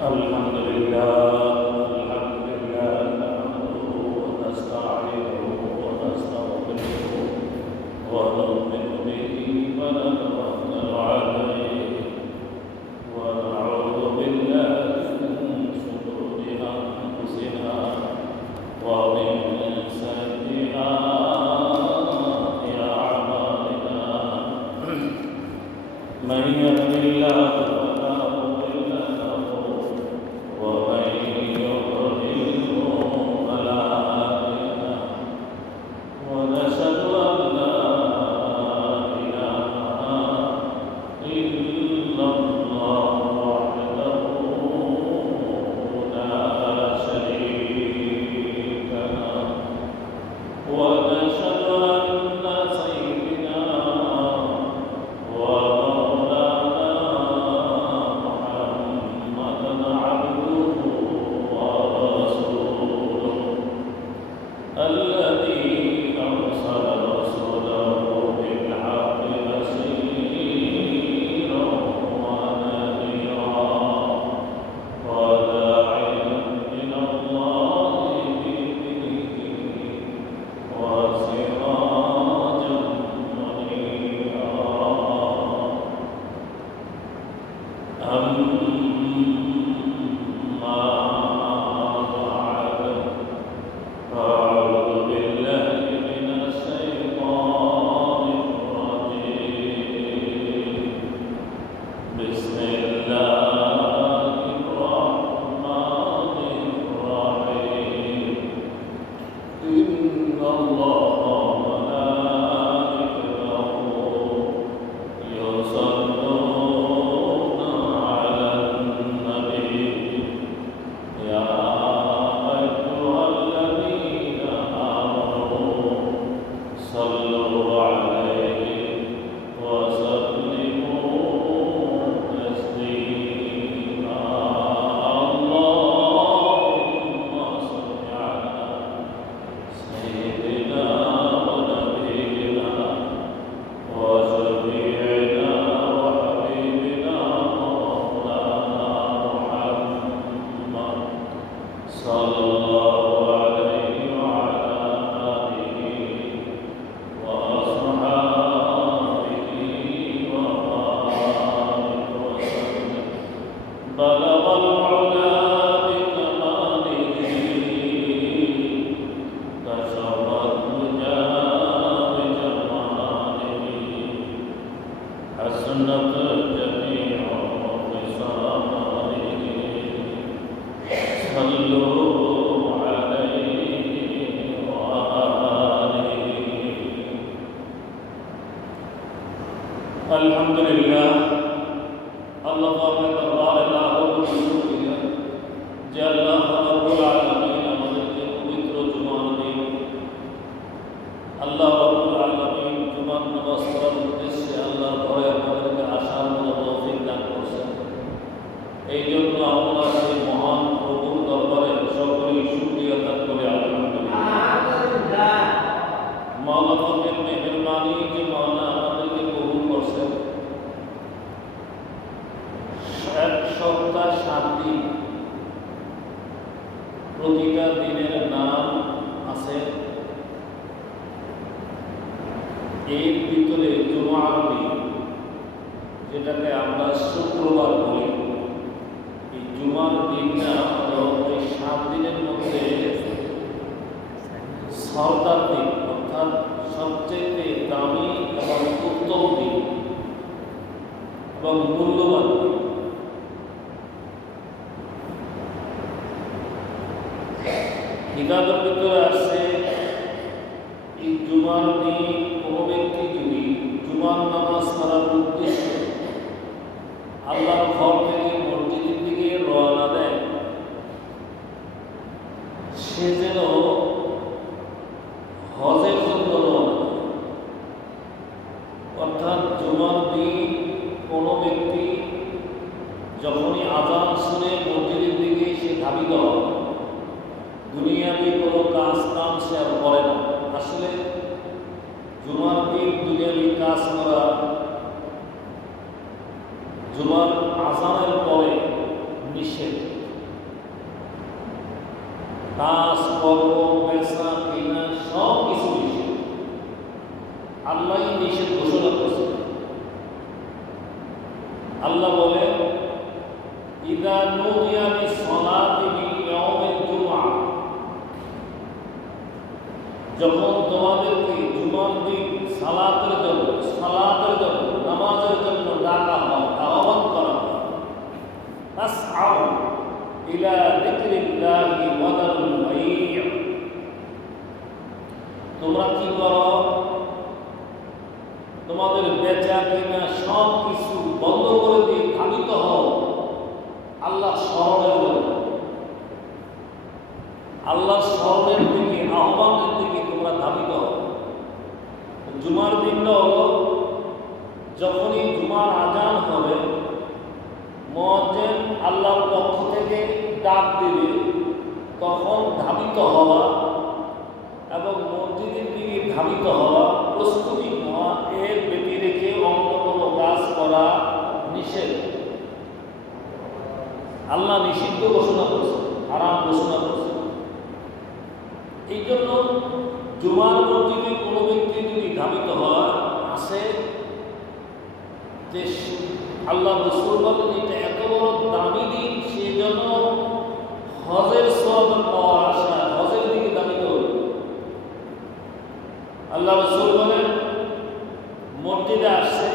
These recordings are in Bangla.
الحمد لله نحمده ونستعينه ونستغفره ونؤمن به ونتوكل عليه ونعوذ بالله من شرور أنفسنا ومن سيئات أعمالنا من يهد الله فلا مضل له ومن يضلل فلا هادي له ونشهد أن لا إله إلا الله وحده لا شريك له ونشهد أن سيدنا ومولانا محمدا عبده ورسوله الذي أرسل رسوله بالحق بشيرا ونذيرا وداعيا إلى الله بإذنه وسراجا منيرا أما بعد فأعوذ بالله من الشيطان الرجيم بسم الله الرحمن الرحيم إن الله وملائكته يصلون على النبي يا أيها الذين آمنوا صلوا عليه وسلموا تسليما اللهم صل على سيدنا ونبينا وشفيعنا وحبيبنا مولانا محمد صلى الله عليه وعلى آله وأصحابه وبارك وسلم بلغ العلا بكماله كشف الدجى بجماله حسنت جميع خصاله صلوا عليه وآله الحمد لله الله দরবার লাখো শুকরিয়া যে আল্লাহ রাব্বুল আলামিন আমাদেরকে পবিত্র জুমার দিন আল্লাহ রাব্বুল আলামিন জুমার নামাজ পড়ার উদ্দেশ্যে আল্লাহর ঘরে আমাদেরকে আসার মতো তৌফিক দান করেছেন। এই জন্য আমরা সেই মহান প্রভুর দরবারে সকলেই শুকরিয়া আদায় করি আলহামদুলিল্লাহ। মাওলা পাকের মেহেরবানি যে মাওলা আমাদেরকে কবুল করছেন। এক সপ্তাহ 7 দিন, প্রতিটা দিনের নাম আছে। এর ভিতরে জুমার দিন, যেটাকে আমরা শুক্রবার বলি, এই জুমার দিনটা হলো এই 7 দিনের মধ্যে সরদার দিন, অর্থাৎ সবচেয়ে দামি এবং উত্তম দিন এবং মূল্যবান দিন। কিতাবের ভিতরে আসছে এই জুমার দিন কোনো ব্যক্তি যদি জুমার নামাজ পড়ার উদ্দেশ্যে আল্লাহর ঘর থেকে মসজিদের দিকে রওনা দেয়, সে যেন হজের জন্য রওনা দেয়। অর্থাৎ জুমার দিন কোনো ব্যক্তি যখনই আজান শুনে মসজিদের দিকে সে ধাবিত হয়, দুনিয়াবি কোনো কাজ কাম সে আর করে না। আসলে জুমার দিন দুনিয়াবি কাজ করা জুমার আজানের পরে নিষেধ। কর্ম পেশা কিনা সব কিছু নিষেধ। আল্লাহ নিষেধ ঘোষণা করছে। আল্লাহ বলে ইদা নুদিয়া লিস-সালাতি মিন ইয়াউমিল জুমআহ, যখন তোমাদেরকে জুমার দিন সালাতের জন্য নামাজের জন্য ডাকা হয়, আহ্বান করা হয়, ফাসআউ ইলা যিকরিল্লাহি ওয়া যারুল বাই'আ, তোমরা কি করো? তোমাদের বেচা কিনা সব কিছু বন্ধ করে দিয়ে ধাবিত হও আল্লাহ স্মরণের জন্য। আল্লাহ স্মরণের দিকে, আহ্বানের দিকে তোমরা ধাবিত হও। জুমার দিনটা হলো যখনই জুমার আজান হবে, মুয়াজ্জিন আল্লাহর পক্ষ থেকে ডাক দিবে, তখন ধাবিত হওয়া এবং মসজিদের দিকে ধাবিত হওয়া, প্রস্তুতি নেওয়া, এর ব্যতি রেখে অন্য কোনো কাজ করা নিষেধ। আল্লাহ নিষিদ্ধ ঘোষণা করছে, হারাম ঘোষণা করছে। এই জন্য জুমার মসজিদে কোনো ব্যক্তি যদি ধাবিত হয় আসে, যে আল্লাহ রাসূল বলেন এটা এত বড় দামি দিন, সেজন্য হজের সওয়াব পাওয়ার আশা হজের দিকে ধাবিত হবে। আল্লাহ রাসূল বলেন মসজিদে আসছে,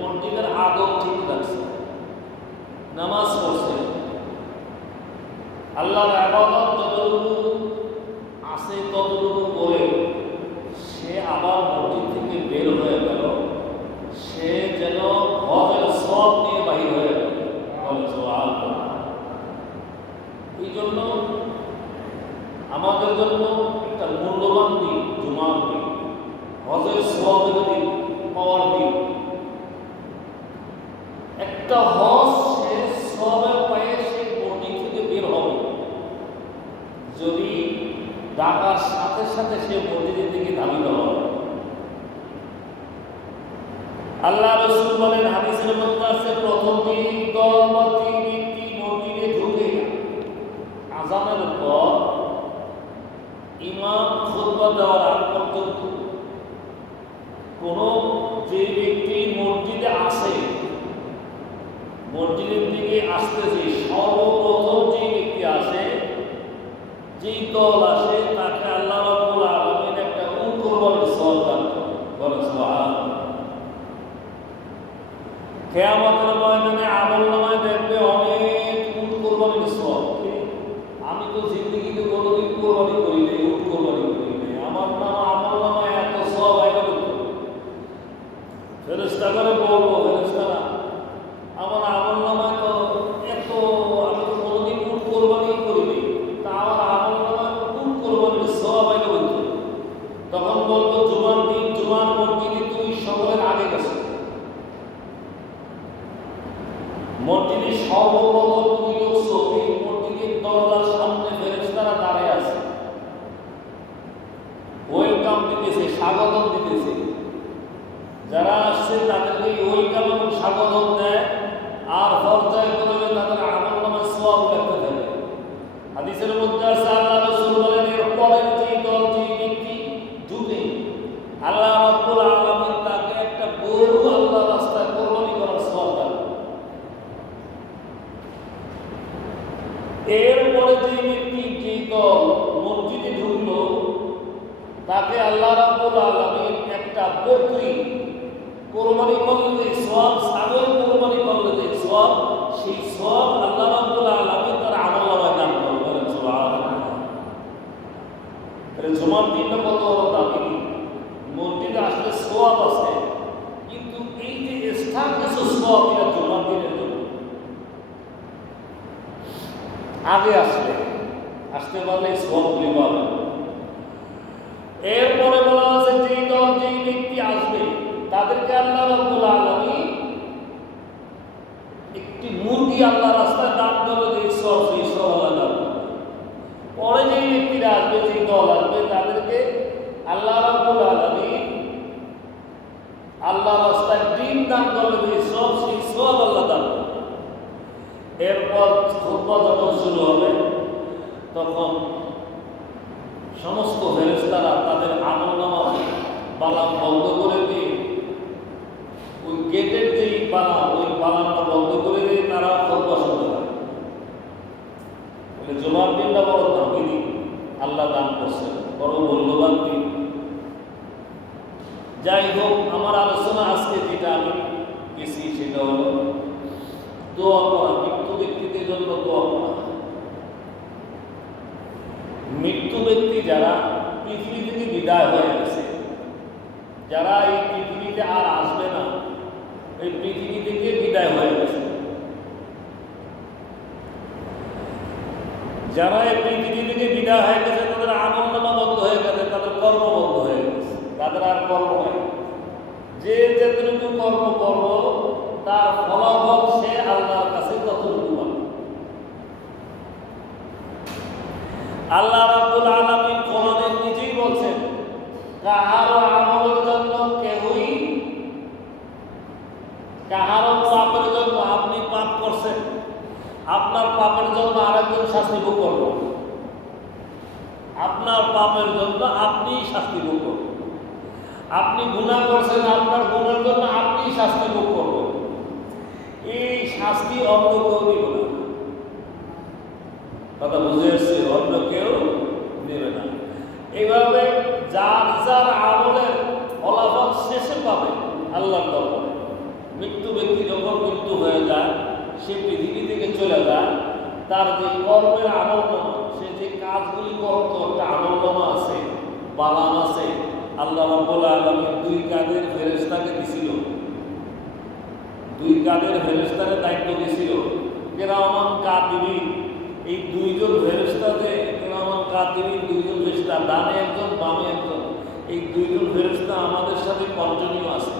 মসজিদের আদব ঠিক রাখছে, নামাজ পড়ছে, আল্লাহর ইবাদত যতটুকু আছে ততটুকু করে সে আবার মসজিদ থেকে বের হয়ে গেল, সে যেন হজের সওয়াব নিয়ে বাহির হয়ে গেল। এই জন্য আমাদের জন্য একটা মূল্যবান দিন জুমার দিন, হজের সওয়াবের দিন, পাওয়ার দিন। একটা হজ সে সওয়াবের পায়ে সে মসজিদ থেকে বের হবে যদি ডাকার সাথে সাথে সে মসজিদের দিকে ধাবিত হয়। আল্লাহ রাসূল বলেন, হাদিসের মধ্যে আছে, প্রথম দিন দল বা তিন ব্যক্তি মসজিদে ঢুকে আযানের পর ইমাম খুতবা দেওয়ার আগ পর্যন্ত কোনো যে ব্যক্তি মসজিদে আসে, মসজিদের দিকে আসতেছে, সর্বপ্রথম যে ব্যক্তি আসে, যেই দল আসে, তাকে আল্লাহ রাব্বুল আলামিন একটা উট কুরবানির সওয়াব দান করেন। বলেন সুবহানাল্লাহ। কিয়ামতের ময়দানে আমলনামায় দেখবে অনেক উট কুরবানির সওয়াব। আমি তো জিন্দেগিতে কোনোদিন কুরবানি করি নাই, উট কুরবানি করি নাই, আমার নাম আমলনামায় এত সওয়াব আইলো কত? ফেরেশতাগণে বলবো, ফেরেশতারা আমার আমলনামায় তো এত, আমি তো কোনোদিন উট কুরবানি করি নাই, তা আমার আমলনামায় উট কুরবানির সওয়াব আইলো কত? তখন বলবো, জুমার দিন জুমার মসজিদে তুমি সকলের আগে গেছো, মসজিদে সর্বপ্রথম তুমি ঢুকছো, এই মসজিদের দরজার সামনে ফেরেশতারা দাঁড়িয়ে আছে, ওয়েলকাম দিতেছে, স্বাগতম দিতেছে। যারা আসছে তাদেরকে ওয়েলকাম এবং স্বাগতম দেয়, আর পর্যায়ক্রমে তাদের আমলনামায় সওয়াব লিখতে থাকে। হাদিসের মধ্যে আছে, আল্লাহ রাসূল বলেন, এর পরের যে দল, যে ব্যক্তি ঢুকে, আল্লাহ রাব্বুল আলামিন তাকে একটা গরু আল্লাহর রাস্তায় কুরবানি করার সওয়াব দেন। এরপরে যে ব্যক্তি, যে দল মসজিদে ঢুকলো, তাকে আল্লাহ রাব্বুল আলামিন একটা বকরি কুরবানি করলে যে সওয়াব, ছাগল কুরবানি করলে যে সওয়াব, সেই সওয়াব আল্লাহ রাব্বুল আলামিন তার আমলনামায় দান করবেন। বলেন সুবহানাল্লাহ। তাহলে জুমার দিনটা কত বড় দামি। মসজিদে আসলে সওয়াব আছে, কিন্তু এই যে এক্সট্রা কিছু সওয়াব, এটা জুমার দিনের জন্য আগে আসতে পারলে সওয়াবগুলি পাবেন। এরপরে বলা আছে, যে দল, যে ব্যক্তি আসবে, তাদেরকে আল্লাহ রাব্বুল আলামিন একটি মুরগি আল্লাহ রাস্তায় দান করবে, যে সওয়াব, সেই সওয়াব আল্লাহ দান করবে। পরে যে ব্যক্তিরা আসবে, যে দল আসবে, তাদেরকে আল্লাহ রাব্বুল আলামিন আল্লাহ রাস্তায় ডিম দান করবে, যে সওয়াব, সেই সওয়াব আল্লাহ দান করবে। এরপর খুতবা যখন শুরু হবে, তখন সমস্ত ফেরেশতারা তাদের আমলনামা বালা বন্ধ করে দিয়ে ওই গেটের যেই বালা ওই বালাটা বন্ধ করে দিয়ে তারা খুতবা শুনতে থাকে। জুমার দিনটা বড় দামি দিন, আল্লাহ দান করছেন, বড় মূল্যবান দিন। যাই হোক, আমার আলোচনা আজকে যেটা আমি গেছি সেটা হলো দোয়া করা, মৃত্যু ব্যক্তিদের জন্য দোয়া করা। মৃত্যু ব্যক্তি যারা পৃথিবী থেকে বিদায় হয়ে গেছে, যারা এই পৃথিবীতে আর আসবে না, এই পৃথিবী থেকে বিদায় হয়ে গেছে, যারা এই পৃথিবী থেকে বিদায় হয়ে গেছে, তাদের আমলনামা বন্ধ হয়ে গেছে, তাদের কর্ম বন্ধ হয়ে গেছে, তাদের আর কর্ম নাই। যে যেটুকু কর্ম করব তার ফলাফল সে আল্লাহর কাছে ততটুকু পাবে। আল্লাহ রাব্বুল আলামিন কোরআনে নিজেই বলছেন, কাহারও আমলের জন্য কেউই, কাহারও পাপের জন্য আপনি পাপ করছেন, আপনার পাপের জন্য আরেকজন শাস্তি ভোগ করবে। আপনার পাপের জন্য আপনি শাস্তি ভোগ করবেন। আপনি গুনাহ করছেন, আপনার গুনাহের জন্য আপনি শাস্তি ভোগ করবেন। এই শাস্তি অন্য কেউ দিবে না। কথা বুঝে এসছে? অন্য কেউ নেবে না। এইভাবে যার যার আমলের ফলাফল শেষে পাবে আল্লাহর দরবারে। মৃত্যু ব্যক্তি যখন মৃত্যু হয়ে যায়, সে পৃথিবী থেকে চলে যায়, তার যে কর্মের আমলনামা, সে যে কাজগুলি করত, একটা আমলনামা আছে, বালাম আছে, আল্লাহ রাব্বুল আলামিন দুই কাঁধের ফেরেশতাকে দিছিল, দুই কাঁধের ফেরেশতারে দায়িত্ব দিছিল। কিরামান কাতিবিন, এই দুইজন ফেরেশতাতে কিরামান কাতিবিন, দুইজন ফেরেশতা, ডানে একজন বামে একজন, এই দুইজন ফেরেশতা আমাদের সাথে কন্টিনিউ আছে।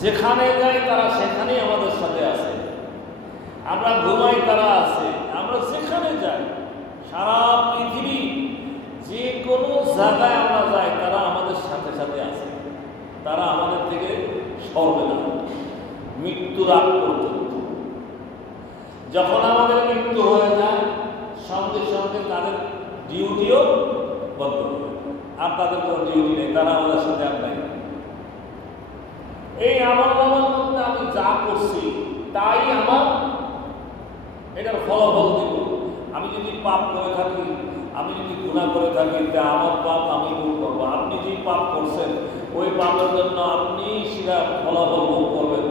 যেখানে যাই তারা সেখানেই আমাদের সাথে আছে। আমরা ঘুমাই তারা আছে, আমরা যেখানে যাই, সারা পৃথিবী যে কোনো জায়গায় আমরা যাই, তারা আমাদের সাথে সাথে আছে। তারা আমাদের থেকে সরবে না মৃত্যুর আগ পর্যন্ত। যখন আমাদের মৃত্যু হয়ে যায়, সঙ্গে সঙ্গে তাদের ডিউটিও বন্ধ হবে, আর তাদের কোনো ডিউটি নেই, তারা আমাদের সাথে আর নাই। এই আমলনামার মধ্যে আমি যা করছি তাই আমার এটার ফলাফল দিব। আমি যদি পাপ করে থাকি, আমি যদি গুনাহ করে থাকি, তা আমার পাপ আমি ভোগ করবো। আপনি যে পাপ করছেন, ওই পাপের জন্য আপনি সেটা ফলাফল ভোগ করবেন।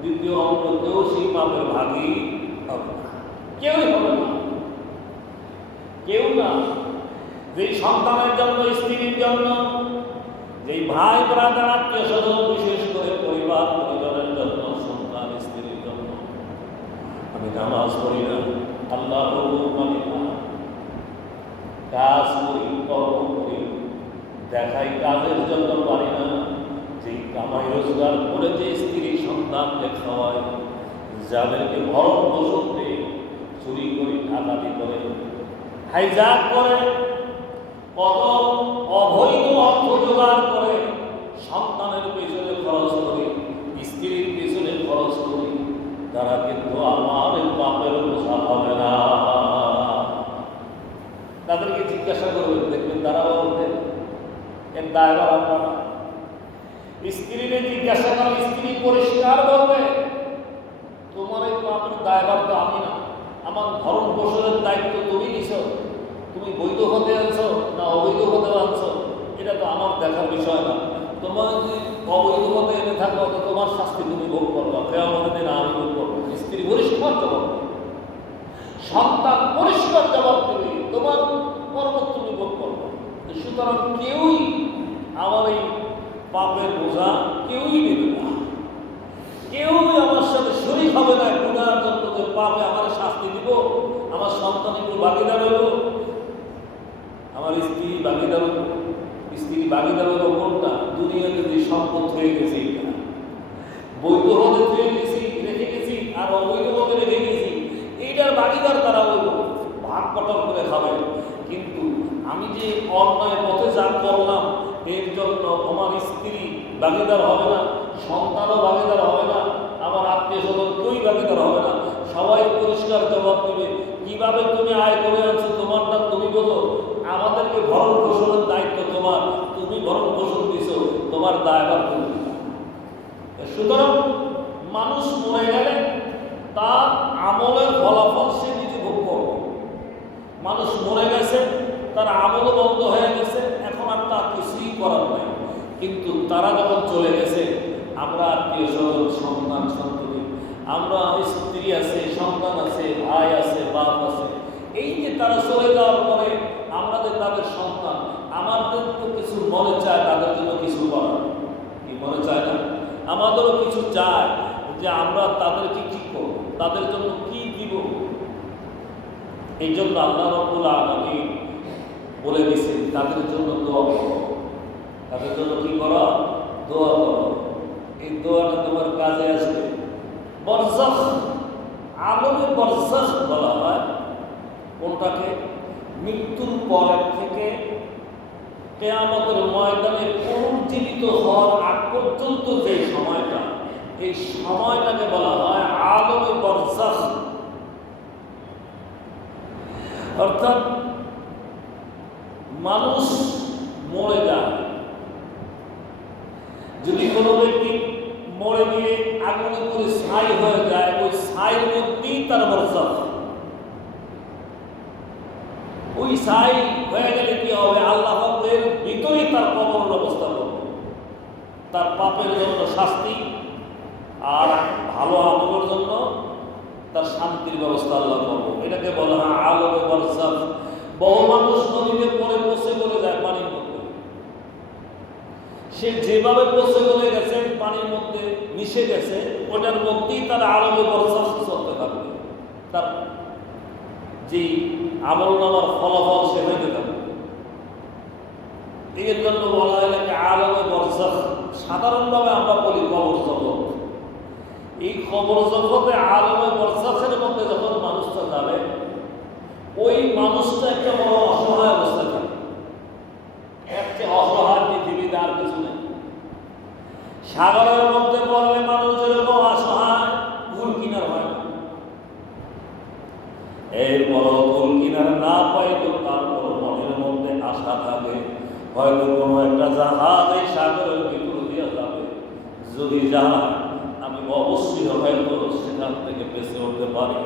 দ্বিতীয় অন্য কেউ সেই পাপের ভাগী হবে না, কেউই হবে না, কেউ না। যেই সন্তানের জন্য, স্ত্রীর জন্য, যেই ভাই ব্রাদার, আত্মীয় স্বজন, বিশেষ করে পরিবার পরিজনের জন্য, সন্তান স্ত্রীর জন্য আমি নামাজ পড়ি না, আল্লাহর হুকুম মানি না, কাজ করি, কর্ম করি, দেখাই কাজের জন্য পারি না, যেই কামাই রোজগার করে যে স্ত্রী সন্তানকে খাওয়ায়, যাদেরকে ভরণ পোষণ দিয়ে চুরি করি, ডাকাতি করে, হাইজাক করে, কত অবৈধ অর্থ জোগাড় করে সন্তানের পেছনে খরচ করি, স্ত্রীর পেছনে খরচ করি, তারা কিন্তু আমার পাপের বোঝা হবে না। তাদেরকে জিজ্ঞাসা করবেন, দেখবেন তারা বলবেন এর দায়ভার আপনারা। স্ত্রীকে জিজ্ঞাসা করেন, স্ত্রী পরিষ্কার বলবে, তোমার এই পাপের দায়ভার তো আমি না, আমার ভরণ পোষণের দায়িত্ব তুমি নিছ, তুমি বৈধ হতে আনছো না অবৈধ হতে আনছো, এটা তো আমার দেখার বিষয় না। তোমার যদি অবৈধ হতে এনে থাকো, তো তোমার শাস্তি তুমি ভোগ করবা, কিয়ামতের দিন আমি ভোগ করবো। স্ত্রী পরিষ্কার জবাব দেবে, সন্তান পরিষ্কার জবাব দেবে, তোমার কর্ম তুমি ভোগ করবো। সুতরাং কেউই আমার এই পাপের বোঝা কেউই নেবে না, কেউই আমার সাথে শরীক হবে না। গুনার জন্য যে পাপে আমার শাস্তি দিব, আমার সন্তান একটু ভাগিদার হইব, আমার স্ত্রী ভাগিদার হইব। স্ত্রী ভাগিদার হইব কোনটা? দুনিয়াতে যে সম্পদ হয়ে গেছে, এটা বৈধ হতে হয়ে গেছি, রেখে গেছি, আর অবৈধ হতে রেখে গেছি, এইটার ভাগিদার তারা হইব, ভাগ কটক করে খাবে। কিন্তু আমি যে অন্যায় পথে যা করলাম, এর জন্য আমার স্ত্রী ভাগিদার হবে না, সন্তানও ভাগিদার হবে না, আমার আত্মীয় স্বজন কেউই ভাগিদার হবে না। সবাই পরিষ্কার জবাব দেবে, কিভাবে তুমি আয় করে আনছো তোমারটা তুমি বলো, সুতরাং মানুষ মরে গেলে তার আমলের ফলাফল সে নিজে ভোগ করবে। মানুষ মরে গেছে, তার আমল বন্ধ হয়ে গেছে, এখন আর তার কিছুই করার নেই। কিন্তু তারা যখন চলে গেছে, আমরা আত্মীয় স্বজন, সন্তান সন্ততি, আমরা স্ত্রী আছে, সন্তান আছে, ভাই আছে, বাপ আছে, এই যে তারা চলে যাওয়ার পরে আমরা যে তাদের সন্তান, আমাদের তো কিছু মনে চায় তাদের জন্য কিছু করার, কি মনে চায় না? আমাদেরও কিছু চায় যে আমরা তাদেরকে কি করব, তাদের জন্য কি দিব। এই জন্য আল্লাহ রাব্বুল আলামিন বলে দিয়েছেন তাদের জন্য দোয়া করো, তাদের জন্য কি করো? দোয়া করো। এই দোয়াটা তোমার কাজে আসবে। বরজাখ, আলমে বরজাখ বলা হয় কোনটাকে? মৃত্যুর পরের থেকে কিয়ামতের ময়দানে পুনর্জীবিত হওয়ার আগ পর্যন্ত যে সময়টা, এই সময়টাকে বলা হয় আলমে বরজাখ। অর্থাৎ মানুষ মরে যায়, যদি কোনো ব্যক্তি মরে গিয়ে আগুনে করে ছাই হয়ে যায়, ওই ছাইয়ের মধ্যেই তার বরজাখ। ওই ছাই হয়ে গেলে কি হবে? আল্লাহ পাকের ভিতরেই তার কবরের ব্যবস্থা করবে, তার পাপের জন্য শাস্তি আর ভালো আমলের জন্য তার শান্তির ব্যবস্থা আল্লাহ করবো। এটাকে বলা হয় আলমে বরজাখ। বহু মানুষ নদীতে পড়ে পচে গলে যায় পানির মধ্যে, সে যেভাবে পচে গলে গেছে, পানির মধ্যে মিশে গেছে, ওটার মধ্যেই তার আলমে বরজাখ চলতে থাকবে, তার যে আমল নামার ফলাফল সে হইতে থাকবে। এর জন্য বলা হয় নাকি আলমে বরজাখ। সাধারণভাবে আমরা বলি কবর জগৎ। এই কবর জগতে আলমে বরজাখের মধ্যে যখন মানুষটা যাবে, ওই মানুষটা একটা বড় অসহায় অবস্থায় থাকে। এর চেয়ে অসহায় পৃথিবীতে আর কিছু নেই। সাগরের মধ্যে পড়লে মানুষ যেরকম অসহায়, কুল কিনার হয় না। এরপর কুল কিনার না পাইতো, তারপর মনের মধ্যে আশা থাকে হয়তো কোনো একটা জাহাজ এই সাগরের ভিতর দিয়ে যাবে, যদি যায় আমি অবশ্যই হয়তো সেখান থেকে বেঁচে উঠতে পারি,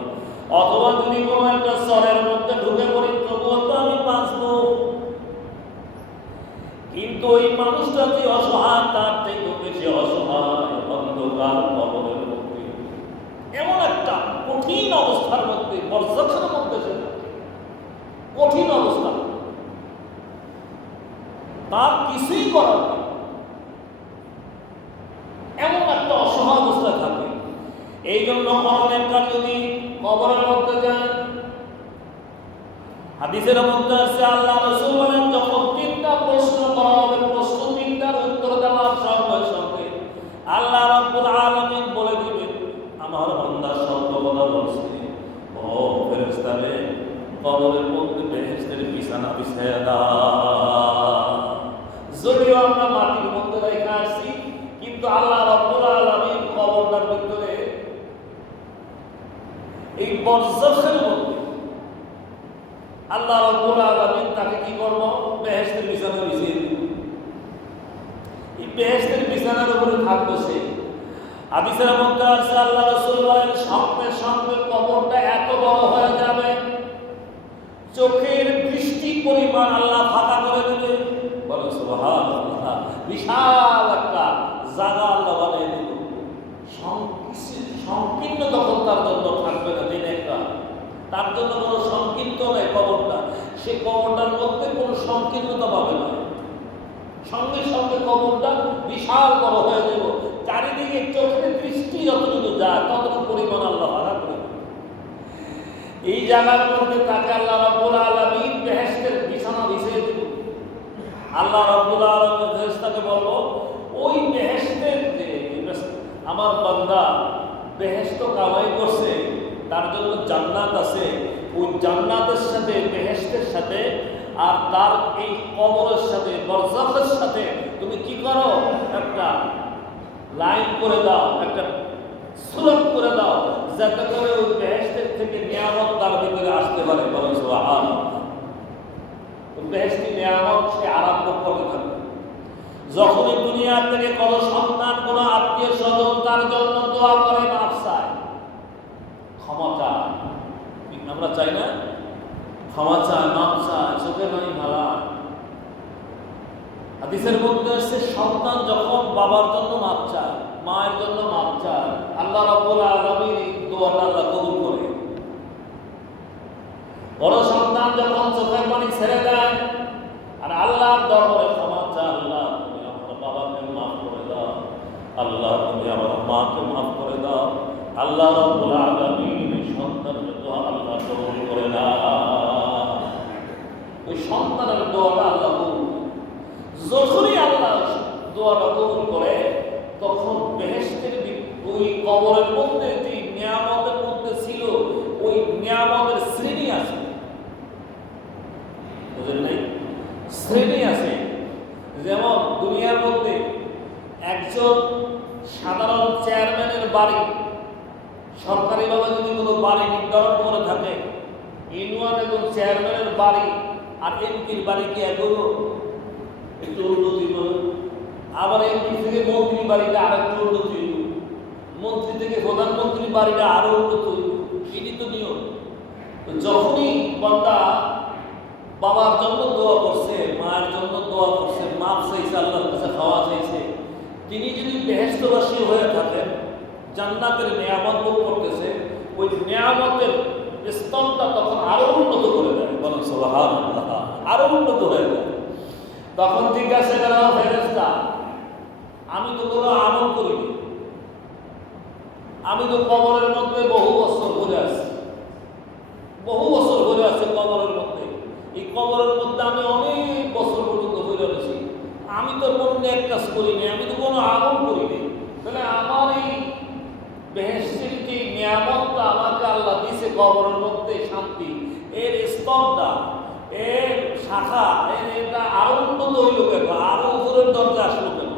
অথবা যদি কোনো একটা চরের মধ্যে ঢুকে পড়ি তবুও তো আমি বাঁচব। কিন্তু ওই মানুষটা যে অসহায়, তার থেকে বেশি অসহায় অন্ধকার কবরের মধ্যে, এমন একটা কঠিন অবস্থার মধ্যে, বরজাখের মধ্যে সে কঠিন অবস্থা, তার কিছুই করার নেই, এমন একটা অসহায় অবস্থা থাকে। এই জন্য অনেকটা যদি কবরের মধ্যে যায়, হাদিসের মধ্যে আছে আল্লাহ রাসূল বলেন যখন তিনটা প্রশ্ন করা হবে, প্রশ্ন তিনটার উত্তর দেওয়ার সঙ্গে সঙ্গে আল্লাহ রাব্বুল আলামিন বলে দিবেন আমার বান্দা সত্য কথা বলছে, ও ফেরেশতারে কবরের মধ্যে বেহেশতের বিছানা বিছায়া দাও। যদিও আমরা মাটির মধ্যে রেখে আসছি, কিন্তু আল্লাহ রাব্বুল আলামিন কবরটার ভিতরে এই বরজাখের মধ্যে আল্লাহ রাব্বুল আলামিন তাকে কি করব? বেহেশতের বিছানা বিছিয়ে দিবেন। এই বেহেশতের বিছানার উপরে থাকবে সে। হাদিসের মধ্যে আছে আল্লাহ রাসূল বলেন সঙ্গে সঙ্গে কবরটা এত বড় হয়ে যাবে, চোখের দৃষ্টি পরিমাণ আল্লাহ ফাঁকা করে দেবে। বলেন সুবহানাল্লাহ। বিশাল একটা জায়গা আল্লাহ বানিয়ে দিল, সংকীর্ণ তখন তার জন্য থাকবে না। দিন একটা তার জন্য কোনো সংকীর্ণ নেই কবরটা, সে কবরটার মধ্যে কোনো সংকীর্ণতা পাবে না। সঙ্গে সঙ্গে কবরটা বিশাল বড় হয়ে যাব, চারিদিকে চোখের দৃষ্টি যতটুকু যায় ততটুকু পরিমাণ আল্লাহ ভাড়া করে। এই জায়গার মধ্যে তাকে আল্লাহ রাব্বুল আলামিন বেহেশতের বিছানা বিছিয়ে দিল। আল্লাহ রাব্বুল আলামিন ফেরেশতাকে বলবো, ওই বেহেশতের যে আমার বান্দা বেহেশত কামাই করছে, তার জন্য জান্নাত আছে, ওই জান্নাতের সাথে বেহেশতের সাথে আর তার এই কবরের সাথে বরজাখের সাথে তুমি কি করো? একটা লাইন করে দাও, একটা সুরত করে দাও, যাতে করে ওই বেহেশতের থেকে নিয়ামত তার ভিতরে আসতে পারে। বলেন সুবহানাল্লাহ। বেহেশতি নিয়ামত সে আরাম করতে থাকবে। যখনই দুনিয়া থেকে কোনো সন্তান, কোনো আত্মীয় স্বজন স্বজন তার জন্য দোয়া করে, মাফ চায়, ক্ষমা চায়। আমরা চাই না? ক্ষমা চায়, মাফ চায়, চোখের পানি ফেলায়। হাদিসের মধ্যে আসছে সন্তান যখন বাবার জন্য মাফ চায়, মায়ের জন্য মাফ চায়, আল্লাহ রাব্বুল আলামিন এই দোয়াটা আল্লাহ কবুল করে। বড় সন্তান যখন চোখের পানি ছেড়ে দেয় আর আল্লাহর দরবারে ক্ষমা চায়, আল্লাহ তুমি আমার বাবাকে মাফ করে দাও, আল্লাহ তুমি আমার মাকে মাফ করে দাও, আল্লাহ রাব্বুল আলামিন এই সন্তানের দোয়া আল্লাহ কবুল করে না। ওই সন্তানের দোয়াটা আল্লাহ কবুল করে। যখনই আল্লাহ দোয়াটা কবুল করে তখন বেহেশতের ওই কবরের মধ্যে যে নিয়ামতের মধ্যে ছিল ওই নিয়ামতের শ্রেণী আছে, বুঝলেন নাই? শ্রেণী আছে। যেমন দুনিয়ার মধ্যে একজন সাধারণ চেয়ারম্যানের বাড়ি সরকারিভাবে যদি কোনো বাড়ি নির্ধারণ করে থাকে, ইউনিয়ন এবং চেয়ারম্যানের বাড়ি আর এমপির বাড়ি কি এখনো একটু উন্নতি হল, আবার এমপি থেকে মন্ত্রী বাড়িটা আর একটু উন্নতি হইল, মন্ত্রী থেকে প্রধানমন্ত্রীর বাড়িটা আরো উন্নত হইল। এটি তো নিয়ম। যখনই বান্দা বাবার জন্য দোয়া করছে, মায়ের জন্য দোয়া করছে, মাফ চাইছে, আল্লাহর কাছে খাওয়া চাইছে, তিনি যদি বেহেশতবাসী হয়ে থাকেন, জান্নাতের নিয়ামত ভোগ করতেছে, ওই নিয়ামতের স্তরটা তখন আরো উন্নত করে দেয়। বলেন সুবহানাল্লাহ, আরো উন্নত হয়ে যায়। তখন জিজ্ঞাসা করা হয় ফেরেশতা, আমি তো কোনো আমল করিনি, আমি তো কবরের মধ্যে বহু বছর ঘুরে আছি, বহু বছর ঘুরে আছে কবরের মধ্যে, এই কবরের মধ্যে আমি অনেক বছর পর্যন্ত ঘুরে আছি, আমি তো কোনো নেক কাজ করিনি, আমি তো কোনো আমল করিনি, তাহলে আমার এই বেহেশতের যে নিয়ামতটা আমাকে আল্লাহ দিয়েছে কবরের মধ্যে শান্তি, এর স্তরটা, এর শাখা, এটা আরো উন্নত হইল কেন, আরো উপরের দরজা আসলো কেন?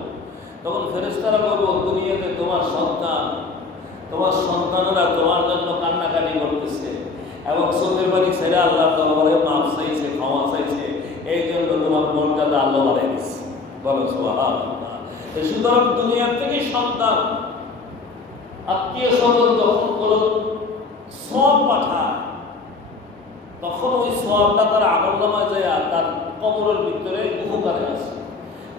তখন ফেরেশতারা বলবো, দুনিয়াতে তোমার সন্তানেরা তোমার জন্য কান্নাকাটি করতেছে এবং চোখের পানি ছেড়ে আল্লাহর দরবারে মাফ চাইছে, ক্ষমা চাইছে, এই জন্য তোমার মর্যাদা আল্লাহ বাড়াই দিচ্ছে। বলো সুবহানাল্লাহ। সুতরাং দুনিয়ার থেকে সন্তান আত্মীয় স্বজন যখন কোনো সওয়াব পাঠায় তখন ওই সওয়াবটা তার আমলনামায় যায় আর তার কবরের ভিতরে উপকারে আসে।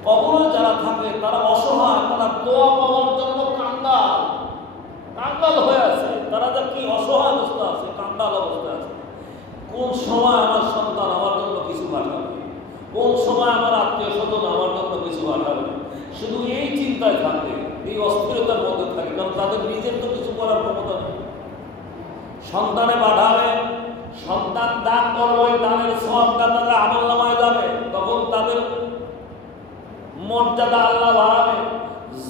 কবরে যারা থাকে তারা অসহায়, তারা দোয়া পাওয়ার জন্য কাঙ্গাল হয়ে আছে, তারা যে কি অসহায় অবস্থা আছে, কাঙ্গাল অবস্থা আছে। কোন সময় আমার সন্তান আমার জন্য কিছু পাঠাবে, কোন সময় আমার আত্মীয় স্বজন আমার জন্য কিছু পাঠাবে, শুধু এই চিন্তায় থাকে, এই অস্থিরতার মধ্যে থাকে, কারণ তাদের নিজের তো কিছু করার ক্ষমতা নেই। সন্তানে পাঠাবে, সন্তান দান করবে, দানের সওয়াবটা তাদের আমলনামায় যাবে, তখন তাদের মর্যাদা আল্লাহ বাড়াবে।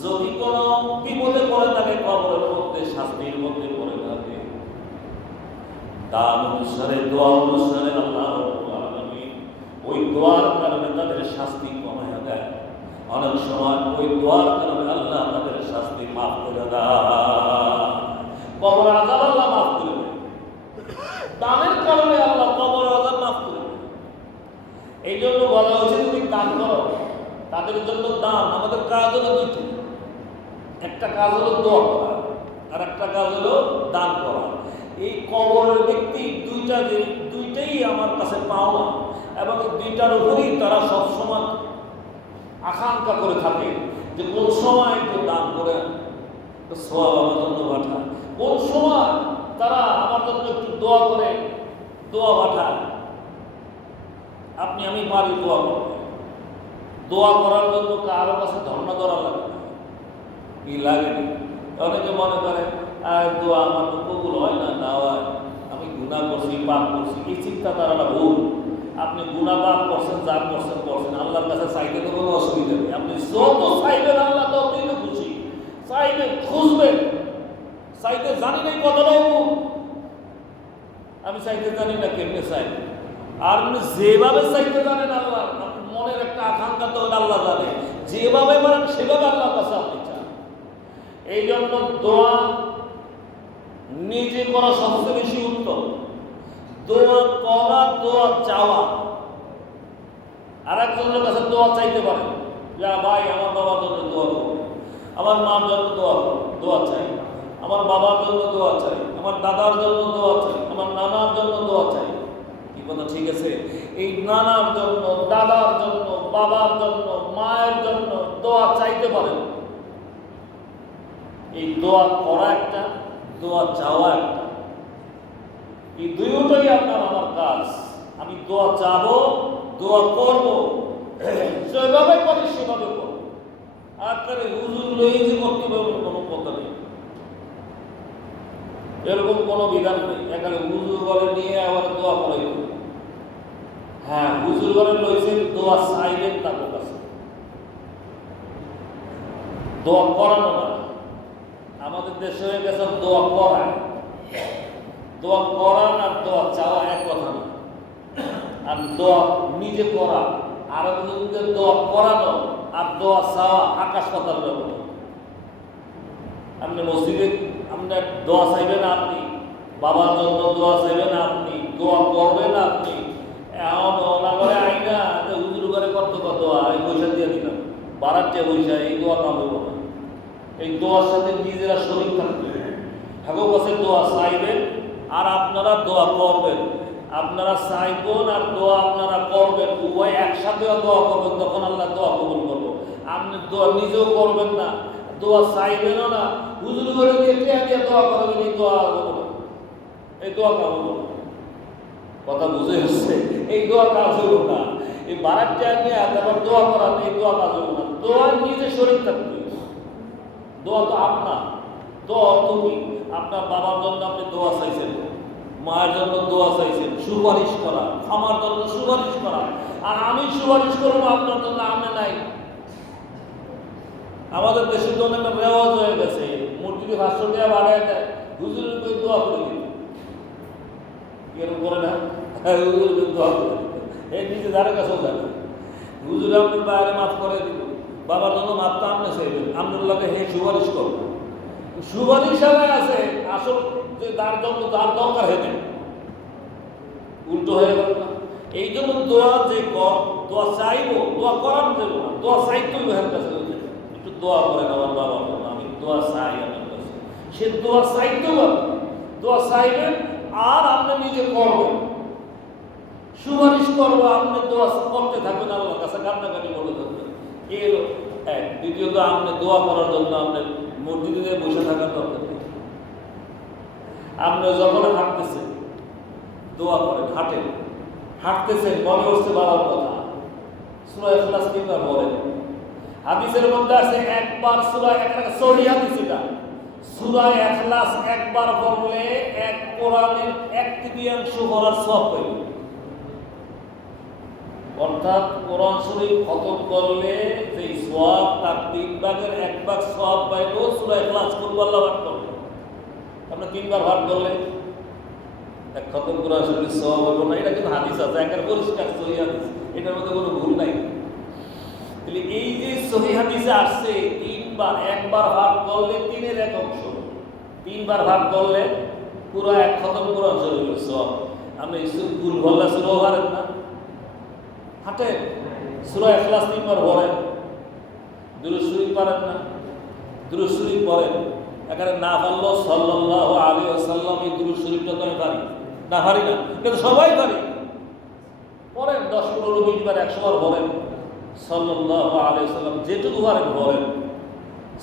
যদি কোনো বিপদে পড়ে থাকে, কবরের মধ্যে শাস্তির মধ্যে পড়ে থাকে, দান অনুসারে, দোয়া অনুসারে আল্লাহ রাব্বুল আলামিন ওই দোয়ার কারণে তাদের শাস্তি কমায়া দেয়। অনেক সময় ওই দোয়ার কারণে আল্লাহ তাদের শাস্তি মাফ করে দেয়, কবরের আযাব আল্লাহ মাফ করে দেয়, দানের কারণে আল্লাহ কবরের আযাব মাফ করে দেয়। এই জন্য বলা হয়েছে তুমি দান করো, তাদের জন্য দান। আমাদের কাজ হলো দুইটি, একটা কাজ হলো দোয়া করা আর একটা কাজ হলো দান করা। এই কবরের ব্যক্তি দুইটাই আমার কাছে পাওনা এবং দুইটার উপরেই তারা সবসময় আকাঙ্ক্ষা করে থাকে যে কোন সময় একটু দান করে সওয়াব আমার জন্য পাঠায়, কোন সময় তারা আমার জন্য একটু দোয়া করে, দোয়া পাঠায়। আমি পারি দোয়া করতে, দোয়া করার জন্য কারো কাছে ধর্ণা করা লাগে না, কি লাগে? অনেকে মনে করে দোয়া আমার তো কবুল হয় না, না হয়, আমি গুনাহ করছি, পাপ করছি, এই চিন্তা তারা ভুল। আপনি গুনাহ পাপ করছেন, যা করছেন, আল্লাহর কাছে চাইতে তো কোনো অসুবিধা নেই। আপনি যত চাইবেন আল্লাহ ততই তো খুশি। চাইবেন, খুঁজবেন, চাইতে জানি নাই কতটাও, আমি চাইতে জানি না কেমনে চাই, আর আপনি যেভাবে চাইতে জানেন আল্লাহ, মনের একটা আকাঙ্ক্ষা তো আল্লাহ জানে, যেভাবে পারেন সেভাবে আল্লাহর কাছে আপনি চান। এই জন্য দোয়া নিজে করা সবচেয়ে বেশি উত্তম। দোয়া করা, দোয়া চাওয়া, আর একজনের কাছে দোয়া চাইতে পারেন, যা ভাই আমার বাবার জন্য দোয়া করবে, আমার মার জন্য দোয়া চাই, আমার বাবার জন্য দোয়া চাই, আমার দাদার জন্য দোয়া চাই, আমার নানার জন্য দোয়া চাই। কি কথা ঠিক আছে? এই নানার জন্য, দাদার জন্য, বাবার জন্য, মায়ের জন্য দোয়া চাইতে পারেন। এই দোয়া করা একটা, দোয়া চাওয়া একটা, এই দুইটাই আপনার আমার কাজ। আমি দোয়া চাবো, দোয়া করবো, যেভাবে পারি সেভাবে করবো। আর তাহলে হুজুর লই যে করতে পারবেন কোনো কথা নেই, এরকম কোনো বিধান নেই। এখানে হুজুর ঘরে নিয়ে আবার দোয়া করাই। হ্যাঁ, হুজুর ঘরে লইছেন, দোয়া চাইবেন তার কাছে, দোয়া করানো না। আমাদের দেশে হয়ে গেছে দোয়া করায়। দোয়া করান আর দোয়া চাওয়া এক কথা না। আর দোয়া নিজে করা আর একজনকে দোয়া করানো আর দোয়া চাওয়া আকাশ পাতাল ব্যাপার। আপনি মসজিদে আপনার দোয়া চাইবেন, আপনি বাবার জন্য দোয়া চাইবেন, আপনি দোয়া করবেন, আপনি না করে আইনা যে হুজুর ঘরে কত দোয়া এই পয়সা দিয়ে দিলাম, বাড়ার যে পয়সা, এই দোয়া কাম হইব না। এই দোয়ার সাথে নিজেরা শরীর থাকবে, ঠাকুর কাছে দোয়া চাইবেন আর আপনারা দোয়া করবেন। আপনারা চাইবেন আর দোয়া আপনারা করবেন, উভয় একসাথেও দোয়া করবেন, তখন আল্লাহ দোয়া কবুল করবো। আপনি দোয়া নিজেও করবেন না, দোয়া চাইবেনও না, হুজুর ঘরে দিয়ে দোয়া করবেন, এই দোয়া হবো না, এই দোয়া কাজ হবো না। কথা বুঝে হচ্ছে? এই দোয়া কাজ হবো না। এই বারাকটা নিয়ে তারপর দোয়া করান, এই দোয়া কাজ হবো না। দোয়া নিজে শরীর থাকবে। দোয়া তো আপনার, দোয়া অর্থ কি? আপনার বাবার জন্য আপনি দোয়া চাইছেন, মায়ের জন্য দোয়া চাইছেন, সুপারিশ করা, আমার জন্য সুপারিশ করা। আর আমি সুপারিশ করবো আপনার জন্য, আমি নাই। আমাদের দেশের জন্য একটা রেওয়াজ হয়ে গেছে, মূর্তিকে 500 টাকা বাড়ায় দেয়, হুজুরের করে দোয়া করে দিন। এরকম করে না, হুজুরের দোয়া করে এই নিজে ধারে কাছেও যাবে। হুজুরে আপনার বাইরে মাফ করে দিব, বাবার জন্য মাফটা আপনি চাইবেন, আপনার লাগে হে সুপারিশ করবেন। সুপারিশ সবাই আছে, আসল যে তার জন্য তার দরকার হেঁটে উল্টো হয়ে গেল না। এই জন্য দোয়া যে দোয়া চাইবো, দোয়া করার দেবো না, দোয়া চাইতেই হের কাছে একটু দোয়া করেন আমার বাবার জন্য, আমি দোয়া চাই আপনার কাছে। সে দোয়া চাইতেও পারবে, দোয়া চাইবেন আর আপনি নিজে করবেন, সুপারিশ করবো, আপনি দোয়া করতে থাকবেন, আল্লাহর কাছে কান্নাকাটি করতে থাকবেন। এর এক। দ্বিতীয়ত, আপনি দোয়া করার জন্য আপনি মসজিদে বসে থাকার দরকার নেই। আপনি যখন হাঁটতেছেন দোয়া করেন, হাঁটতেছেন, মনে হচ্ছে বাবার কথা, সূরা ইখলাস তিনবার পড়েন। হাদিসের মধ্যে আছে একবার সূরা সহিহ হাদিস, এটা সূরা ইখলাস একবার পড়লে এক কোরআনের 1/3 পড়ার সওয়াব পাইবে। অর্থাৎ কোরআন শরীফ খতম করলে যেই সওয়াব, তার 3 ভাগের 1 ভাগ সওয়াব পাইব সূরা ইখলাস কুল্লাল্লাহু পাঠ করলে। আপনি 3 বার পাঠ করলে এক খতম কোরআন শরীফ সওয়াব হবে না। এটা কিন্তু হাদিস আছে, একের পরিষ্কার সহিহ হাদিস, এটার মধ্যে কোনো ভুল নাই। তাহলে এই যে সহিহ হাদিসে আসছে 3 বার, একবার পাঠ করলে 3-এর 1 অংশ, 3 বার পাঠ করলে পুরো এক খতম কোরআন শরীফের সওয়াব। আপনি ভুল বললা শুরু করেন না, হাঁটেন, সূরা ইখলাস 3 বার পড়েন, দুরূদ শরীফ পারেন না, দুরূদ শরীফ পড়েন। এখানে না পারলেও সাল্লাল্লাহু আলাইহি ওয়াসাল্লাম এই দুরূদ শরীফটা তো আমি পারি না, পারি না, কিন্তু সবাই পারি। পড়েন 10, 15, 20 বার, 100 বার পড়েন সাল্লাল্লাহু আলাইহি ওয়াসাল্লাম যেটুকু পারেন পড়েন।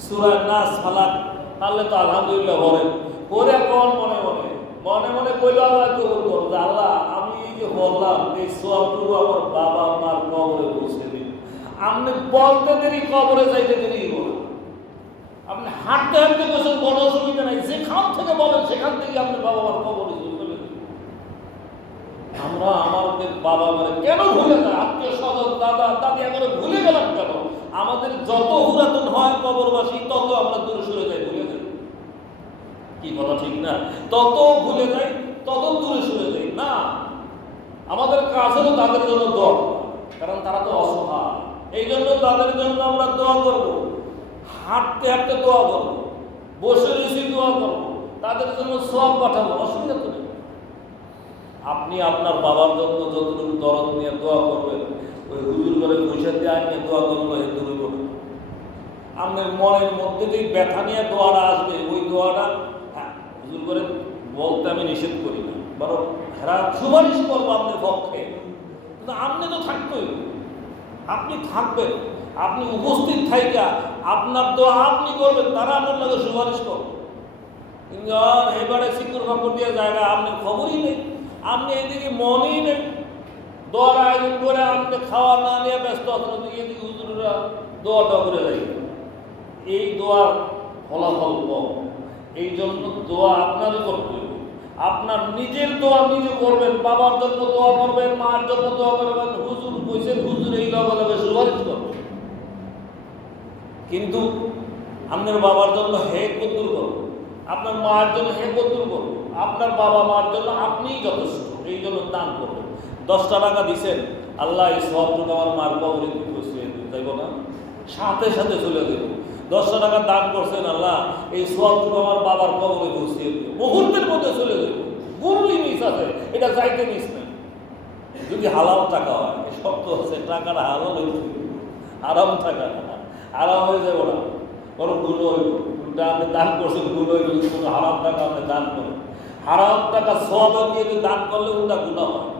সূরা নাস, ফালাক পারলে তো আলহামদুলিল্লাহ পড়েন। পড়ে কোন মনে মনে কইলো আল্লাহ কবুল করুন, আল্লাহ আমি এই যে বললাম এই সওয়াবটুকু আমার বাবা মার কবরে পৌঁছে দিন। আপনি বলতে দেরি, কবরে যাইতে দেরি হলো। আপনি হাঁটতে হাঁটতে বসে কোনো অসুবিধা নাই, যেখান থেকে বলেন সেখান থেকে আপনি বাবা মার কবরে চলে দিন। আমরা আমাদের বাবা মারে কেন ভুলে যায়? আত্মীয় স্বজন, দাদা দাদি এগুলো ভুলে গেলাম কেন? আমাদের যত পুরাতন হয় কবরবাসী, তত আমরা দূরে সরে যাই, ভুলে যাই। কি কথা ঠিক না? তত ভুলে যাই, তত দূরে সরে যাই না। আমাদের কাজ হলো তাদের জন্য দোয়া, কারণ তারা তো অসহায়। এই জন্য তাদের জন্য আমরা দোয়া করবো, হাঁটতে হাঁটতে দোয়া করবো, বসে বসে দোয়া করবো, তাদের জন্য সওয়াব পাঠাবো, অসুবিধা তো নেই। আপনি আপনার বাবার জন্য যতটুকু দরদ নিয়ে দোয়া করবেন, ওই হুজুর করে পয়সা দিয়ে আনিয়ে দোয়া করলো হে দূরে করবে। আপনার মনের মধ্যে যে ব্যথা নিয়ে দোয়াটা আসবে, ওই দোয়াটা হ্যাঁ হুজুর করে বলতে আমি নিষেধ করি না, বরং হ্যাঁ সুপারিশ করবো আপনার পক্ষে। কিন্তু আপনি তো থাকবেন, আপনি থাকবেন, আপনি উপস্থিত থাইকা আপনার দোয়া আপনি করবেন, তারা আপনার লাগে সুপারিশ করবেন। কিন্তু এবারে সিকুর ফাকুর দিয়ে জায়গা আপনি খবরই নেই, আপনি এদিকে মনই নেই, দোয়ার আয়োজন করে আপনি খাওয়া না নিয়ে ব্যস্ত আছেন, ওদিকে এদিকে হুজুররা দোয়াটা করে যাই। এই দোয়ার ফলাফল কম, এই জন্য দোয়া আপনারই করতে হবে। আপনার নিজের দোয়া নিজে করবেন, বাবার জন্য দোয়া করবেন, মার জন্য দোয়া করবেন, হুজুর কইছেন হুজুর এই লগে লগে সুপারিশ করবেন। কিন্তু আপনার বাবার জন্য হে কদ্দুর করবেন, আপনার মার জন্য হে কদ্দুর করবেন, আপনার বাবা মার জন্য আপনিই যথেষ্ট, এই জন্য দান করবেন। 10টা টাকা দিচ্ছেন, আল্লাহ এই সবটুকু আমার মার কবরে বসিয়ে যাইব না, সাথে সাথে চলে দেব। 10টা টাকা দান করছেন, আল্লাহ এই সবটুকু আমার বাবার কবরে বসিয়ে দেব, মুহূর্তের মধ্যে চলে দেব, গুরুলি মিস আছে, এটা যাইতে মিস নেই। যদি হালাল টাকা হয়, শক্ত আছে টাকাটা হালাল হইতে, আরাম টাকা না, আরাম হয়ে যাবো না, বরং গুলো হইব। আপনি দান করছেন গুলো হইব, কোনো হারাম টাকা আপনি দান করেন, হারাম টাকা সব দিয়ে দান করলে উল্টা গুণা হয়।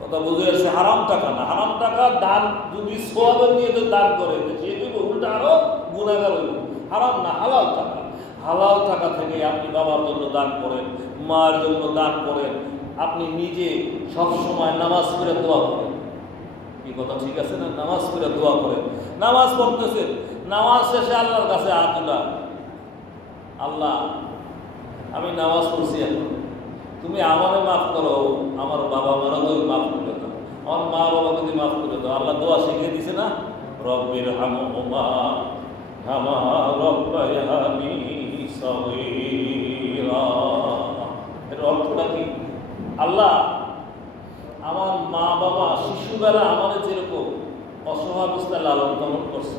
কথা বুঝে আসছে, হারাম টাকা না, হারাম টাকা দান যদি সোয়াবের নিয়ে দান করে সে উল্টা আরো গুণাগার হইব। হারাম না, হালাল টাকা, হালাল টাকা থেকে আপনি বাবার জন্য দান করেন, মায়ের জন্য দান করেন, আপনি নিজে সবসময় নামাজ পড়ে দোয়া করেন। এই কথা ঠিক আছে না? নামাজ পড়ে দোয়া করেন, নামাজ পড়তেছেন, নামাজ শেষে আল্লাহর কাছে হাত তোলা, আল্লাহ আমি নামাজ পড়ছি, এখন তুমি আমারে মাফ করো, আমার বাবা মারা তুমি মাফ করে দাও, আমার মা বাবাকে তুমি মাফ করে দাও। আল্লাহ দোয়া শিখিয়ে দিছে না, রব্বির হামহুমা কামা রাব্বায়ানি সগীরা। এর অর্থটা কি? আল্লাহ আমার মা বাবা শিশুবেলা আমাদের যেরকম অসহাবস্থায় লালন পালন করছে,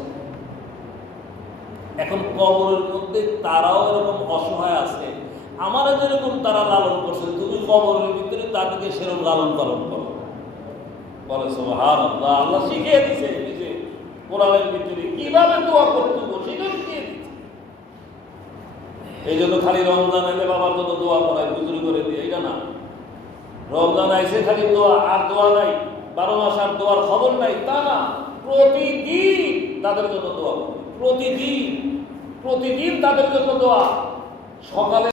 এখন কবরের মধ্যে তারাও এরকম অসহায় আছে, আমারা যেরকম তারা লালন করছে, তুমি কবরের ভিতরে তাদেরকে সেরকম লালন পালন করো। বলে সুবহানাল্লাহ, আল্লাহ শিখিয়ে দিছে নিজে কোরআনের ভিতরে কিভাবে দোয়া করতে হবে, সেটা শিখিয়ে দিচ্ছে। এই জন্য খালি রমজান এলে বাবার জন্য দোয়া করায়, হুজুর করে দিয়ে, এটা না। রমজান আইসে খালি দোয়া আর দোয়া নাই, 12 মাস আর দোয়ার খবর নাই, তা না। প্রতিদিন তাদের জন্য দোয়া, প্রতিদিন প্রতিদিন তাদের জন্য দোয়া। সকালে